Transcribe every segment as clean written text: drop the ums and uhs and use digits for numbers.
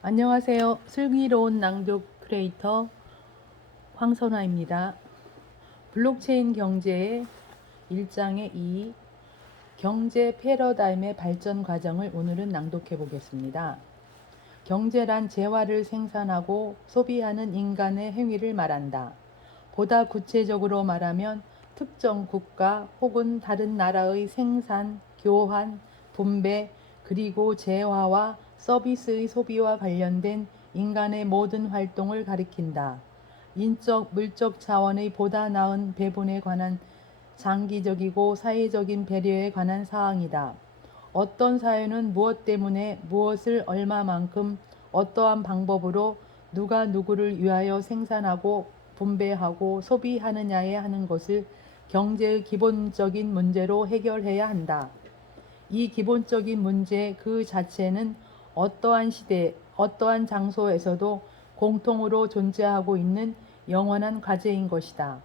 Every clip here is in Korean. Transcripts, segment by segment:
안녕하세요. 슬기로운 낭독 크리에이터 황선화입니다. 블록체인 경제의 1장의 2 경제 패러다임의 발전 과정을 오늘은 낭독해 보겠습니다. 경제란 재화를 생산하고 소비하는 인간의 행위를 말한다. 보다 구체적으로 말하면 특정 국가 혹은 다른 나라의 생산, 교환, 분배, 그리고 재화와 서비스의 소비와 관련된 인간의 모든 활동을 가리킨다. 인적, 물적 자원의 보다 나은 배분에 관한 장기적이고 사회적인 배려에 관한 사항이다. 어떤 사회는 무엇 때문에 무엇을 얼마만큼 어떠한 방법으로 누가 누구를 위하여 생산하고 분배하고 소비하느냐에 하는 것을 경제의 기본적인 문제로 해결해야 한다. 이 기본적인 문제 그 자체는 어떠한 시대, 어떠한 장소에서도 공통으로 존재하고 있는 영원한 과제인 것이다.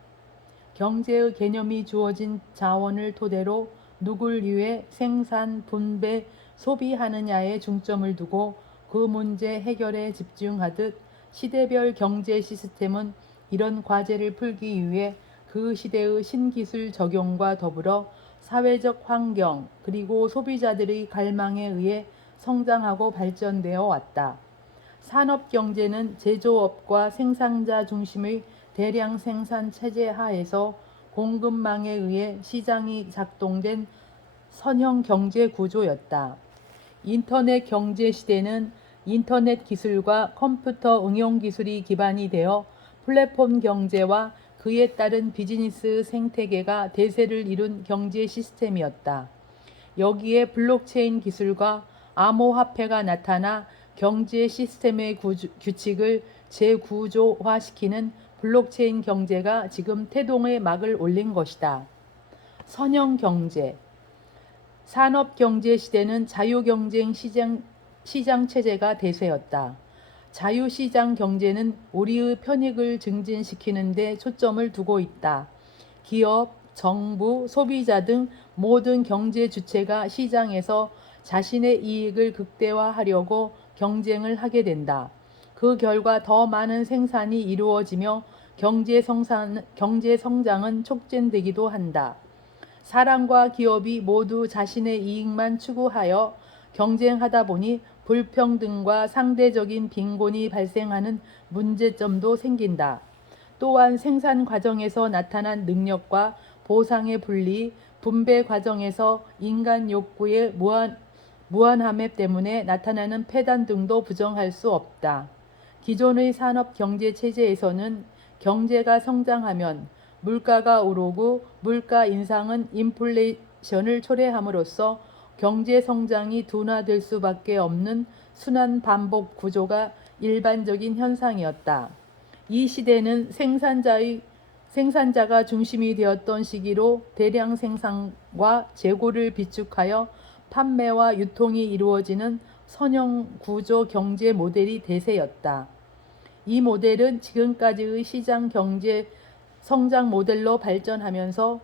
경제의 개념이 주어진 자원을 토대로 누굴 위해 생산, 분배, 소비하느냐에 중점을 두고 그 문제 해결에 집중하듯 시대별 경제 시스템은 이런 과제를 풀기 위해 그 시대의 신기술 적용과 더불어 사회적 환경 그리고 소비자들의 갈망에 의해 성장하고 발전되어 왔다. 산업경제는 제조업과 생산자 중심의 대량 생산 체제 하에서 공급망에 의해 시장이 작동된 선형 경제 구조였다. 인터넷 경제 시대는 인터넷 기술과 컴퓨터 응용 기술이 기반이 되어 플랫폼 경제와 그에 따른 비즈니스 생태계가 대세를 이룬 경제 시스템이었다. 여기에 블록체인 기술과 암호화폐가 나타나 경제 시스템의 규칙을 재구조화시키는 블록체인 경제가 지금 태동의 막을 올린 것이다. 선형 경제 산업 경제 시대는 자유경쟁 시장 체제가 대세였다. 자유시장 경제는 우리의 편익을 증진시키는 데 초점을 두고 있다. 기업, 정부, 소비자 등 모든 경제 주체가 시장에서 자신의 이익을 극대화하려고 경쟁을 하게 된다. 그 결과 더 많은 생산이 이루어지며 경제 성장은 촉진되기도 한다. 사람과 기업이 모두 자신의 이익만 추구하여 경쟁하다 보니 불평등과 상대적인 빈곤이 발생하는 문제점도 생긴다. 또한 생산 과정에서 나타난 능력과 보상의 분리, 분배 과정에서 인간 욕구의 무한함에 때문에 나타나는 폐단 등도 부정할 수 없다. 기존의 산업 경제 체제에서는 경제가 성장하면 물가가 오르고 물가 인상은 인플레이션을 초래함으로써 경제 성장이 둔화될 수밖에 없는 순환 반복 구조가 일반적인 현상이었다. 이 시대는 생산자가 중심이 되었던 시기로 대량 생산과 재고를 비축하여 판매와 유통이 이루어지는 선형 구조 경제 모델이 대세였다. 이 모델은 지금까지의 시장 경제 성장 모델로 발전하면서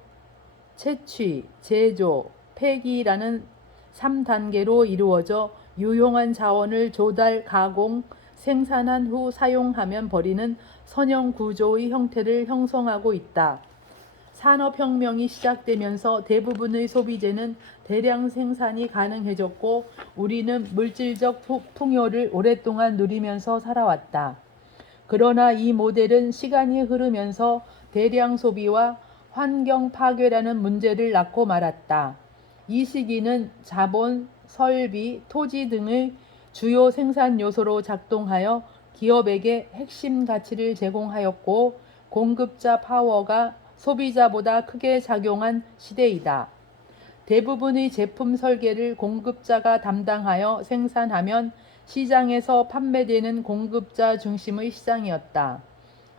채취, 제조, 폐기라는 3단계로 이루어져 유용한 자원을 조달, 가공, 생산한 후 사용하면 버리는 선형 구조의 형태를 형성하고 있다. 산업혁명이 시작되면서 대부분의 소비재는 대량 생산이 가능해졌고 우리는 물질적 풍요를 오랫동안 누리면서 살아왔다. 그러나 이 모델은 시간이 흐르면서 대량 소비와 환경 파괴라는 문제를 낳고 말았다. 이 시기는 자본, 설비, 토지 등의 주요 생산 요소로 작동하여 기업에게 핵심 가치를 제공하였고 공급자 파워가 소비자보다 크게 작용한 시대이다. 대부분의 제품 설계를 공급자가 담당하여 생산하면 시장에서 판매되는 공급자 중심의 시장이었다.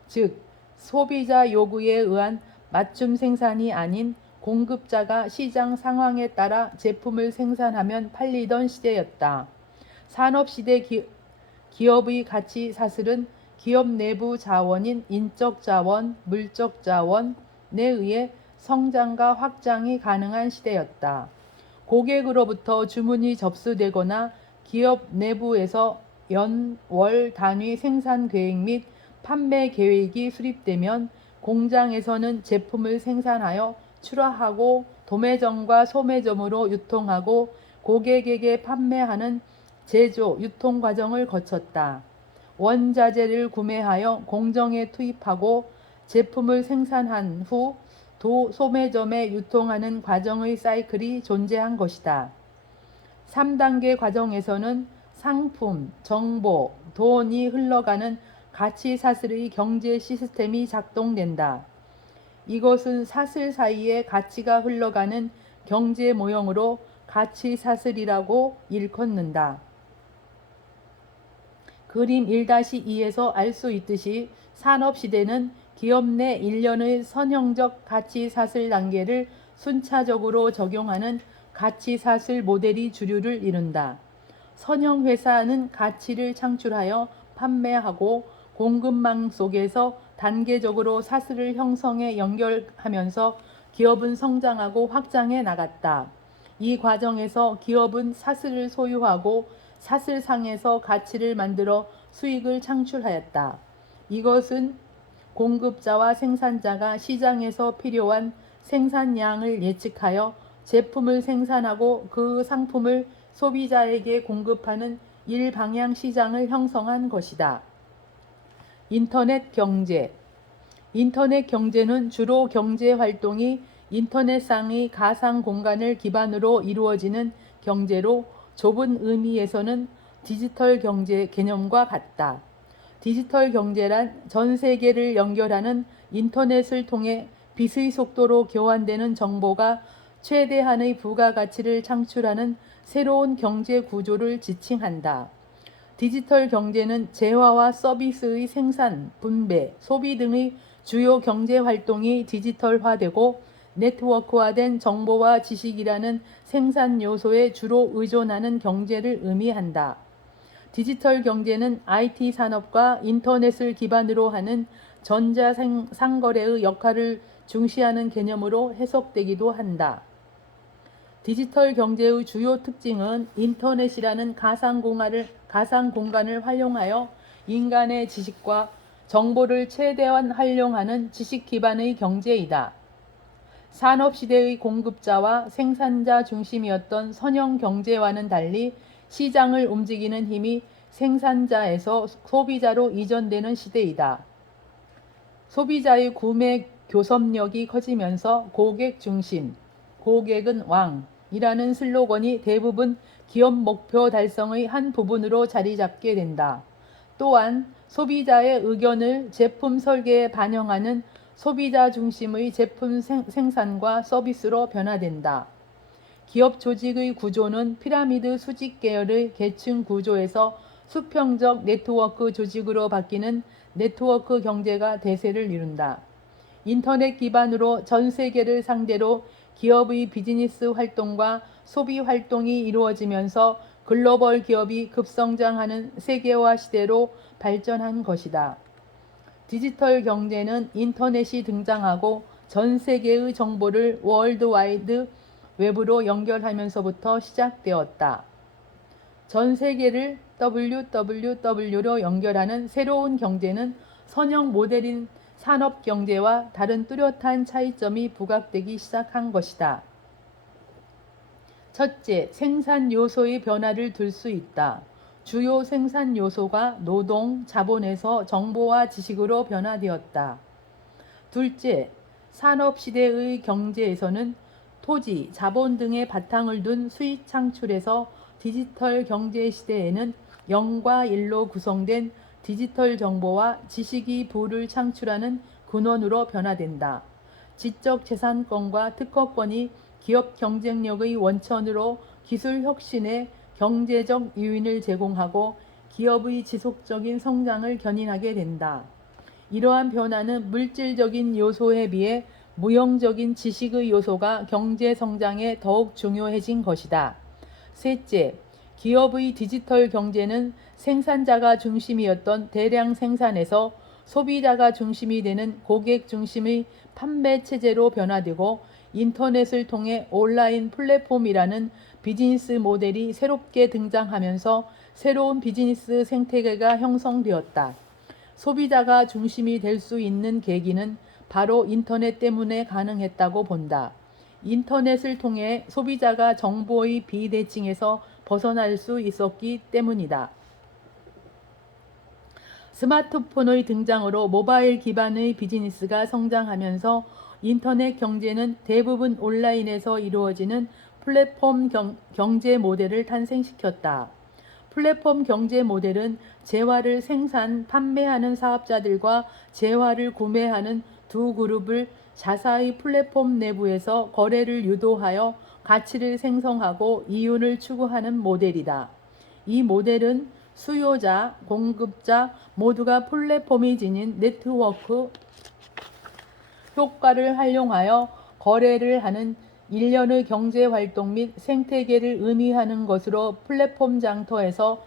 즉, 소비자 요구에 의한 맞춤 생산이 아닌 공급자가 시장 상황에 따라 제품을 생산하면 팔리던 시대였다. 산업시대 기업의 가치 사슬은 기업 내부 자원인 인적 자원, 물적 자원에 의해 성장과 확장이 가능한 시대였다. 고객으로부터 주문이 접수되거나 기업 내부에서 연, 월 단위 생산 계획 및 판매 계획이 수립되면 공장에서는 제품을 생산하여 출하하고 도매점과 소매점으로 유통하고 고객에게 판매하는 제조, 유통 과정을 거쳤다. 원자재를 구매하여 공정에 투입하고 제품을 생산한 후 소매점에 유통하는 과정의 사이클이 존재한 것이다. 3단계 과정에서는 상품, 정보, 돈이 흘러가는 가치사슬의 경제 시스템이 작동된다. 이것은 사슬 사이에 가치가 흘러가는 경제 모형으로 가치사슬이라고 일컫는다. 그림 1-2에서 알 수 있듯이 산업시대는 기업 내 일련의 선형적 가치사슬 단계를 순차적으로 적용하는 가치사슬 모델이 주류를 이룬다. 선형회사는 가치를 창출하여 판매하고 공급망 속에서 단계적으로 사슬을 형성해 연결하면서 기업은 성장하고 확장해 나갔다. 이 과정에서 기업은 사슬을 소유하고 사슬상에서 가치를 만들어 수익을 창출하였다. 이것은 공급자와 생산자가 시장에서 필요한 생산량을 예측하여 제품을 생산하고 그 상품을 소비자에게 공급하는 일방향 시장을 형성한 것이다. 인터넷 경제. 인터넷 경제는 주로 경제 활동이 인터넷상의 가상 공간을 기반으로 이루어지는 경제로 좁은 의미에서는 디지털 경제 개념과 같다. 디지털 경제란 전 세계를 연결하는 인터넷을 통해 빛의 속도로 교환되는 정보가 최대한의 부가가치를 창출하는 새로운 경제 구조를 지칭한다. 디지털 경제는 재화와 서비스의 생산, 분배, 소비 등의 주요 경제 활동이 디지털화되고 네트워크화된 정보와 지식이라는 생산 요소에 주로 의존하는 경제를 의미한다. 디지털 경제는 IT 산업과 인터넷을 기반으로 하는 전자 상거래의 역할을 중시하는 개념으로 해석되기도 한다. 디지털 경제의 주요 특징은 인터넷이라는 가상 공간을 활용하여 인간의 지식과 정보를 최대한 활용하는 지식 기반의 경제이다. 산업시대의 공급자와 생산자 중심이었던 선형 경제와는 달리 시장을 움직이는 힘이 생산자에서 소비자로 이전되는 시대이다. 소비자의 구매 교섭력이 커지면서 고객 중심, 고객은 왕이라는 슬로건이 대부분 기업 목표 달성의 한 부분으로 자리 잡게 된다. 또한 소비자의 의견을 제품 설계에 반영하는 소비자 중심의 제품 생산과 서비스로 변화된다. 기업 조직의 구조는 피라미드 수직 계열의 계층 구조에서 수평적 네트워크 조직으로 바뀌는 네트워크 경제가 대세를 이룬다. 인터넷 기반으로 전 세계를 상대로 기업의 비즈니스 활동과 소비 활동이 이루어지면서 글로벌 기업이 급성장하는 세계화 시대로 발전한 것이다. 디지털 경제는 인터넷이 등장하고 전 세계의 정보를 월드와이드 웹으로 연결하면서부터 시작되었다. 전 세계를 www로 연결하는 새로운 경제는 선형 모델인 산업 경제와 다른 뚜렷한 차이점이 부각되기 시작한 것이다. 첫째, 생산 요소의 변화를 둘 수 있다. 주요 생산 요소가 노동, 자본에서 정보와 지식으로 변화되었다. 둘째, 산업시대의 경제에서는 토지, 자본 등의 바탕을 둔 수익 창출에서 디지털 경제 시대에는 0과 1로 구성된 디지털 정보와 지식이 부를 창출하는 근원으로 변화된다. 지적 재산권과 특허권이 기업 경쟁력의 원천으로 기술 혁신에 경제적 요인을 제공하고 기업의 지속적인 성장을 견인하게 된다. 이러한 변화는 물질적인 요소에 비해 무형적인 지식의 요소가 경제 성장에 더욱 중요해진 것이다. 셋째, 기업의 디지털 경제는 생산자가 중심이었던 대량 생산에서 소비자가 중심이 되는 고객 중심의 판매 체제로 변화되고 인터넷을 통해 온라인 플랫폼이라는 비즈니스 모델이 새롭게 등장하면서 새로운 비즈니스 생태계가 형성되었다. 소비자가 중심이 될 수 있는 계기는 바로 인터넷 때문에 가능했다고 본다. 인터넷을 통해 소비자가 정보의 비대칭에서 벗어날 수 있었기 때문이다. 스마트폰의 등장으로 모바일 기반의 비즈니스가 성장하면서 인터넷 경제는 대부분 온라인에서 이루어지는 플랫폼 경제 모델을 탄생시켰다. 플랫폼 경제 모델은 재화를 생산, 판매하는 사업자들과 재화를 구매하는 두 그룹을 자사의 플랫폼 내부에서 거래를 유도하여 가치를 생성하고 이윤을 추구하는 모델이다. 이 모델은 수요자, 공급자 모두가 플랫폼이 지닌 네트워크 효과를 활용하여 거래를 하는 일련의 경제활동 및 생태계를 의미하는 것으로 플랫폼 장터에서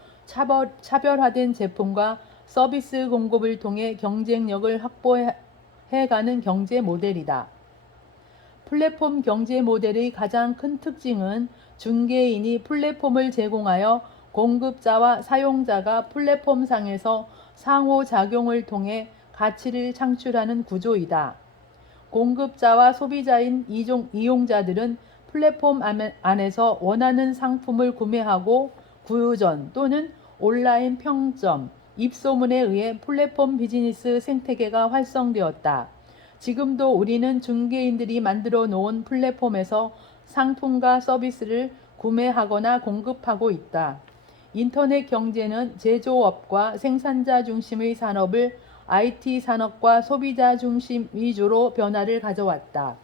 차별화된 제품과 서비스 공급을 통해 경쟁력을 확보해가는 경제 모델이다. 플랫폼 경제 모델의 가장 큰 특징은 중개인이 플랫폼을 제공하여 공급자와 사용자가 플랫폼상에서 상호작용을 통해 가치를 창출하는 구조이다. 공급자와 소비자인 이용자들은 플랫폼 안에서 원하는 상품을 구매하고 구유전 또는 온라인 평점, 입소문에 의해 플랫폼 비즈니스 생태계가 활성되었다. 지금도 우리는 중개인들이 만들어 놓은 플랫폼에서 상품과 서비스를 구매하거나 공급하고 있다. 인터넷 경제는 제조업과 생산자 중심의 산업을 IT 산업과 소비자 중심 위주로 변화를 가져왔다.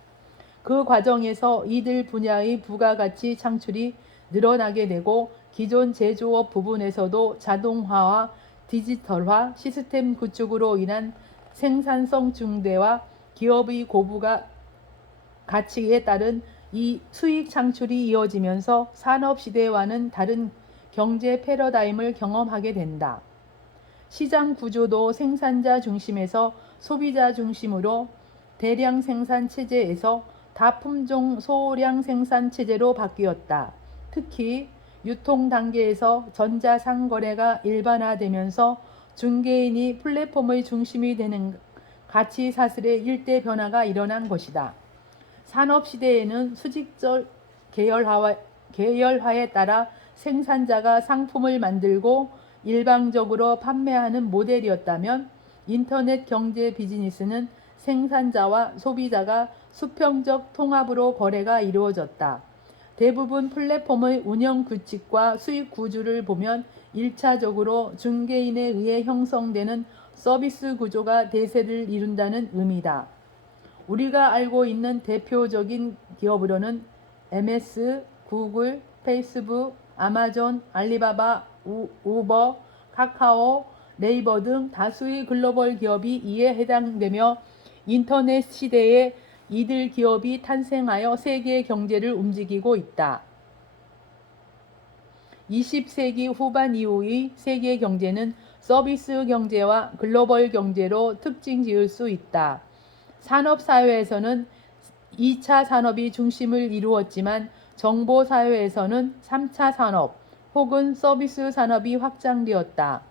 그 과정에서 이들 분야의 부가가치 창출이 늘어나게 되고 기존 제조업 부분에서도 자동화와 디지털화, 시스템 구축으로 인한 생산성 증대와 기업의 고부가 가치에 따른 이 수익 창출이 이어지면서 산업시대와는 다른 경제 패러다임을 경험하게 된다. 시장 구조도 생산자 중심에서 소비자 중심으로 대량 생산 체제에서 다품종 소량 생산 체제로 바뀌었다. 특히 유통 단계에서 전자상거래가 일반화되면서 중개인이 플랫폼의 중심이 되는 가치 사슬의 일대 변화가 일어난 것이다. 산업시대에는 수직적 계열화에 따라 생산자가 상품을 만들고 일방적으로 판매하는 모델이었다면 인터넷 경제 비즈니스는 생산자와 소비자가 수평적 통합으로 거래가 이루어졌다. 대부분 플랫폼의 운영 규칙과 수익 구조를 보면 1차적으로 중개인에 의해 형성되는 서비스 구조가 대세를 이룬다는 의미다. 우리가 알고 있는 대표적인 기업으로는 MS, 구글, 페이스북, 아마존, 알리바바, 우버, 카카오, 네이버 등 다수의 글로벌 기업이 이에 해당되며 인터넷 시대에 이들 기업이 탄생하여 세계 경제를 움직이고 있다. 20세기 후반 이후의 세계 경제는 서비스 경제와 글로벌 경제로 특징 지을 수 있다. 산업사회에서는 2차 산업이 중심을 이루었지만 정보사회에서는 3차 산업 혹은 서비스 산업이 확장되었다.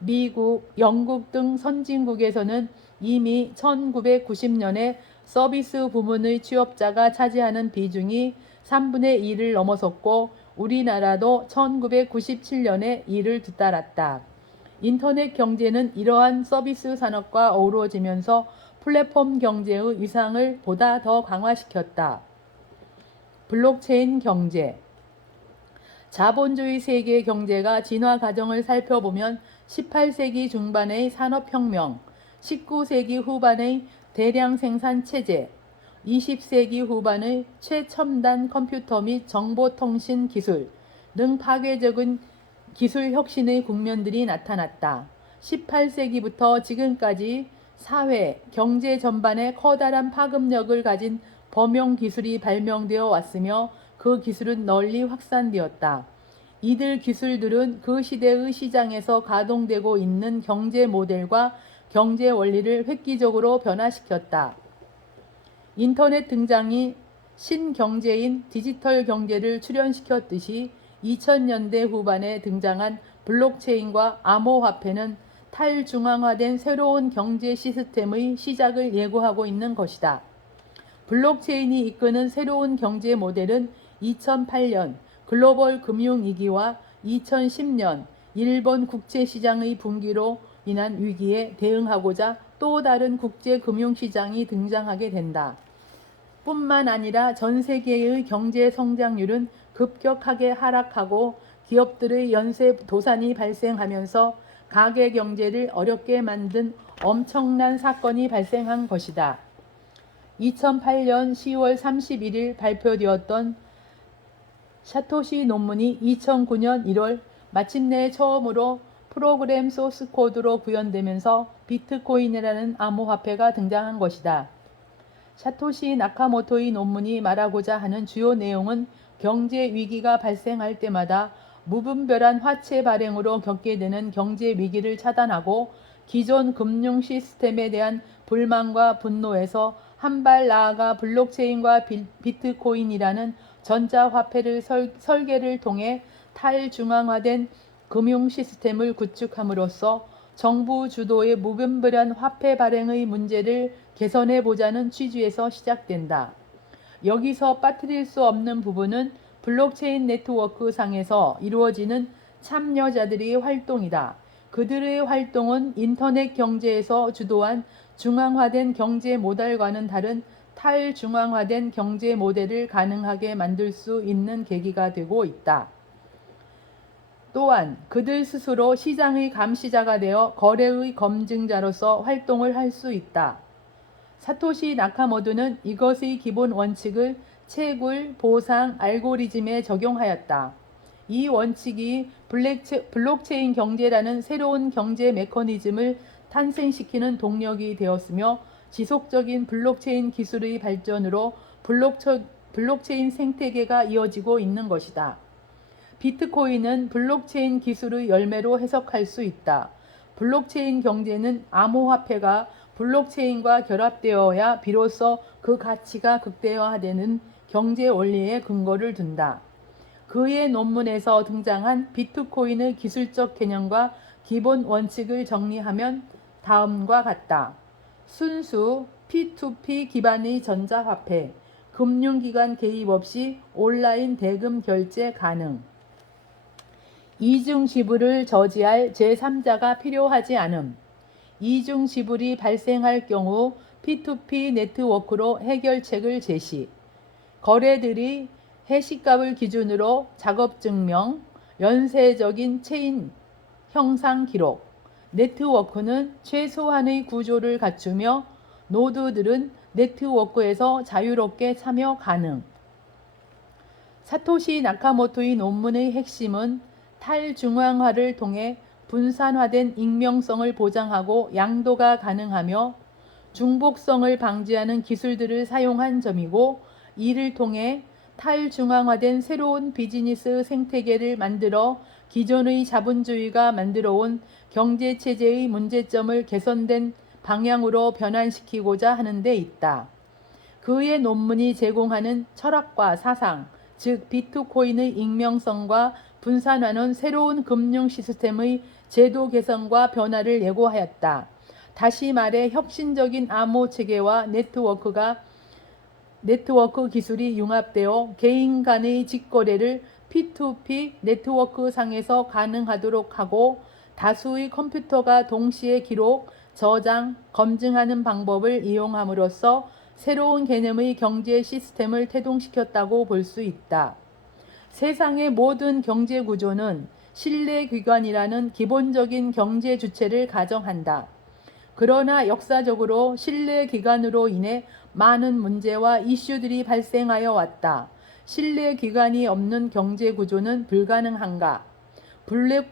미국, 영국 등 선진국에서는 이미 1990년에 서비스 부문의 취업자가 차지하는 비중이 3분의 1을 넘어섰고 우리나라도 1997년에 이를 뒤따랐다. 인터넷 경제는 이러한 서비스 산업과 어우러지면서 플랫폼 경제의 위상을 보다 더 강화시켰다. 블록체인 경제. 자본주의 세계 경제가 진화 과정을 살펴보면 18세기 중반의 산업혁명, 19세기 후반의 대량 생산 체제, 20세기 후반의 최첨단 컴퓨터 및 정보통신 기술 등 파괴적인 기술 혁신의 국면들이 나타났다. 18세기부터 지금까지 사회, 경제 전반에 커다란 파급력을 가진 범용 기술이 발명되어 왔으며 그 기술은 널리 확산되었다. 이들 기술들은 그 시대의 시장에서 가동되고 있는 경제 모델과 경제 원리를 획기적으로 변화시켰다. 인터넷 등장이 신경제인 디지털 경제를 출현시켰듯이 2000년대 후반에 등장한 블록체인과 암호화폐는 탈중앙화된 새로운 경제 시스템의 시작을 예고하고 있는 것이다. 블록체인이 이끄는 새로운 경제 모델은 2008년 글로벌 금융위기와 2010년 일본 국채시장의 붕괴로 인한 위기에 대응하고자 또 다른 국제금융시장이 등장하게 된다. 뿐만 아니라 전 세계의 경제 성장률은 급격하게 하락하고 기업들의 연쇄 도산이 발생하면서 가계 경제를 어렵게 만든 엄청난 사건이 발생한 것이다. 2008년 10월 31일 발표되었던 사토시 논문이 2009년 1월 마침내 처음으로 프로그램 소스 코드로 구현되면서 비트코인이라는 암호화폐가 등장한 것이다. 사토시 나카모토의 논문이 말하고자 하는 주요 내용은 경제 위기가 발생할 때마다 무분별한 화채 발행으로 겪게 되는 경제 위기를 차단하고 기존 금융 시스템에 대한 불만과 분노에서 한 발 나아가 블록체인과 비트코인이라는 전자화폐를 설계를 통해 탈중앙화된 금융 시스템을 구축함으로써 정부 주도의 무분별한 화폐 발행의 문제를 개선해 보자는 취지에서 시작된다. 여기서 빠뜨릴 수 없는 부분은 블록체인 네트워크 상에서 이루어지는 참여자들의 활동이다. 그들의 활동은 인터넷 경제에서 주도한 중앙화된 경제 모델과는 다른 탈중앙화된 경제 모델을 가능하게 만들 수 있는 계기가 되고 있다. 또한 그들 스스로 시장의 감시자가 되어 거래의 검증자로서 활동을 할 수 있다. 사토시 나카모토는 이것의 기본 원칙을 채굴, 보상, 알고리즘에 적용하였다. 이 원칙이 블록체인 경제라는 새로운 경제 메커니즘을 탄생시키는 동력이 되었으며 지속적인 블록체인 기술의 발전으로 블록체인 생태계가 이어지고 있는 것이다. 비트코인은 블록체인 기술의 열매로 해석할 수 있다. 블록체인 경제는 암호화폐가 블록체인과 결합되어야 비로소 그 가치가 극대화되는 경제 원리에 근거를 둔다. 그의 논문에서 등장한 비트코인의 기술적 개념과 기본 원칙을 정리하면 다음과 같다. 순수 P2P 기반의 전자화폐, 금융기관 개입 없이 온라인 대금 결제 가능. 이중 지불을 저지할 제3자가 필요하지 않음. 이중 지불이 발생할 경우 P2P 네트워크로 해결책을 제시. 거래들이 해시값을 기준으로 작업 증명, 연쇄적인 체인 형상 기록. 네트워크는 최소한의 구조를 갖추며 노드들은 네트워크에서 자유롭게 참여 가능. 사토시 나카모토의 논문의 핵심은 탈중앙화를 통해 분산화된 익명성을 보장하고 양도가 가능하며 중복성을 방지하는 기술들을 사용한 점이고, 이를 통해 탈중앙화된 새로운 비즈니스 생태계를 만들어 기존의 자본주의가 만들어온 경제체제의 문제점을 개선된 방향으로 변환시키고자 하는 데 있다. 그의 논문이 제공하는 철학과 사상, 즉 비트코인의 익명성과 분산화는 새로운 금융 시스템의 제도 개선과 변화를 예고하였다. 다시 말해 혁신적인 암호 체계와 네트워크 기술이 융합되어 개인 간의 직거래를 P2P 네트워크 상에서 가능하도록 하고, 다수의 컴퓨터가 동시에 기록, 저장, 검증하는 방법을 이용함으로써 새로운 개념의 경제 시스템을 태동시켰다고 볼 수 있다. 세상의 모든 경제 구조는 신뢰기관이라는 기본적인 경제 주체를 가정한다. 그러나 역사적으로 신뢰기관으로 인해 많은 문제와 이슈들이 발생하여 왔다. 신뢰기관이 없는 경제 구조는 불가능한가?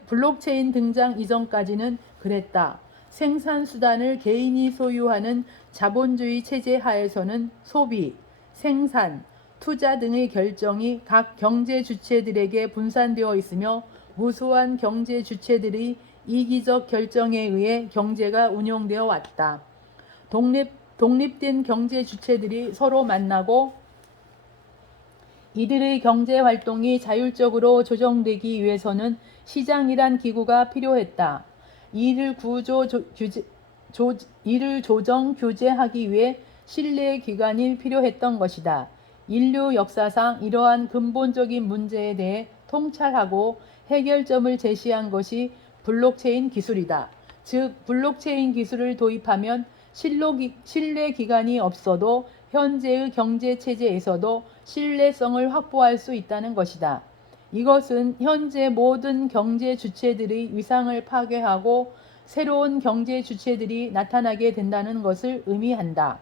블록체인 등장 이전까지는 그랬다. 생산수단을 개인이 소유하는 자본주의 체제 하에서는 소비, 생산, 투자 등의 결정이 각 경제 주체들에게 분산되어 있으며 무수한 경제 주체들의 이기적 결정에 의해 경제가 운용되어 왔다. 독립된 경제 주체들이 서로 만나고 이들의 경제 활동이 자율적으로 조정되기 위해서는 시장이란 기구가 필요했다. 이를 조정 규제하기 위해 신뢰 기관이 필요했던 것이다. 인류 역사상 이러한 근본적인 문제에 대해 통찰하고 해결점을 제시한 것이 블록체인 기술이다. 즉, 블록체인 기술을 도입하면 신뢰 기관이 없어도 현재의 경제 체제에서도 신뢰성을 확보할 수 있다는 것이다. 이것은 현재 모든 경제 주체들의 위상을 파괴하고 새로운 경제 주체들이 나타나게 된다는 것을 의미한다.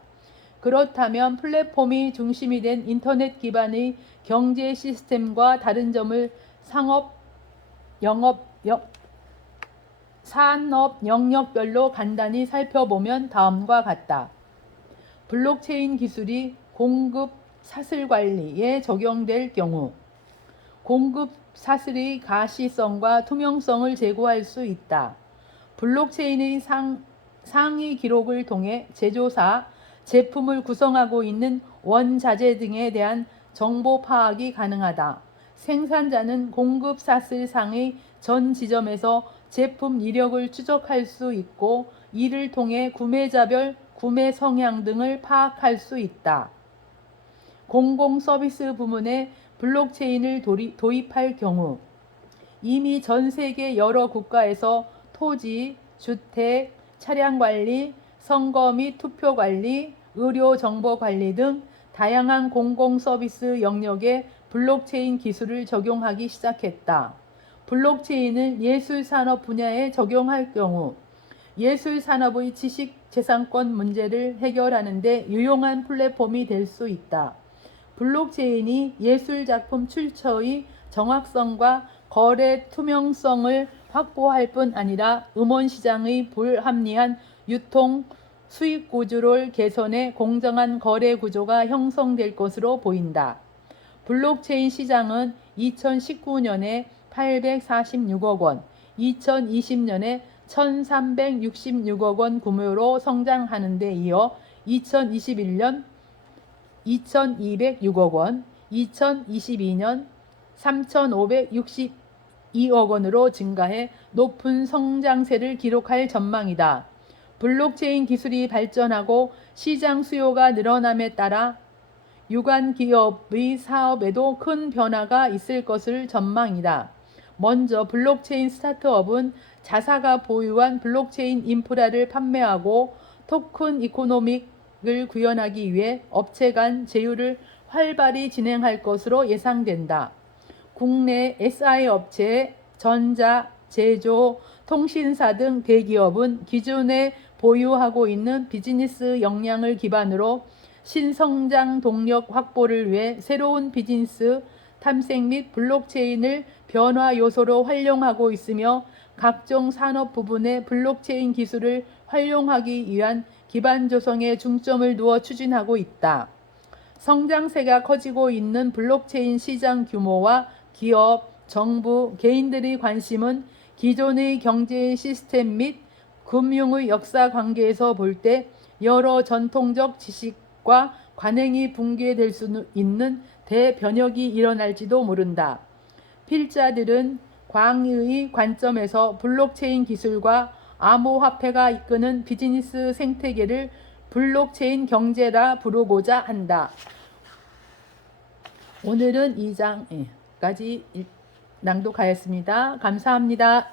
그렇다면 플랫폼이 중심이 된 인터넷 기반의 경제 시스템과 다른 점을 산업 영역별로 간단히 살펴보면 다음과 같다. 블록체인 기술이 공급 사슬 관리에 적용될 경우 공급 사슬의 가시성과 투명성을 제고할 수 있다. 블록체인의 상위 기록을 통해 제조사, 제품을 구성하고 있는 원자재 등에 대한 정보 파악이 가능하다. 생산자는 공급 사슬상의 전 지점에서 제품 이력을 추적할 수 있고 이를 통해 구매자별 구매 성향 등을 파악할 수 있다. 공공 서비스 부문에 블록체인을 도입할 경우 이미 전 세계 여러 국가에서 토지, 주택, 차량 관리, 선거 및 투표 관리, 의료 정보 관리 등 다양한 공공 서비스 영역에 블록체인 기술을 적용하기 시작했다. 블록체인을 예술 산업 분야에 적용할 경우 예술 산업의 지식 재산권 문제를 해결하는 데 유용한 플랫폼이 될 수 있다. 블록체인이 예술 작품 출처의 정확성과 거래 투명성을 확보할 뿐 아니라 음원 시장의 불합리한 유통 수익 구조를 개선해 공정한 거래 구조가 형성될 것으로 보인다. 블록체인 시장은 2019년에 846억 원, 2020년에 1366억 원 규모로 성장하는 데 이어 2021년 2206억 원, 2022년 3562억 원으로 증가해 높은 성장세를 기록할 전망이다. 블록체인 기술이 발전하고 시장 수요가 늘어남에 따라 유관 기업의 사업에도 큰 변화가 있을 것을 전망이다. 먼저 블록체인 스타트업은 자사가 보유한 블록체인 인프라를 판매하고 토큰 이코노믹을 구현하기 위해 업체 간 제휴를 활발히 진행할 것으로 예상된다. 국내 SI 업체, 전자, 제조, 통신사 등 대기업은 기존에 보유하고 있는 비즈니스 역량을 기반으로 신성장 동력 확보를 위해 새로운 비즈니스 탐색 및 블록체인을 변화 요소로 활용하고 있으며 각종 산업 부분에 블록체인 기술을 활용하기 위한 기반 조성에 중점을 두어 추진하고 있다. 성장세가 커지고 있는 블록체인 시장 규모와 기업, 정부, 개인들의 관심은 기존의 경제 시스템 및 금융의 역사 관계에서 볼 때 여러 전통적 지식과 관행이 붕괴될 수 있는 대변혁이 일어날지도 모른다. 필자들은 광의의 관점에서 블록체인 기술과 암호화폐가 이끄는 비즈니스 생태계를 블록체인 경제라 부르고자 한다. 오늘은 2장까지 낭독하였습니다. 감사합니다.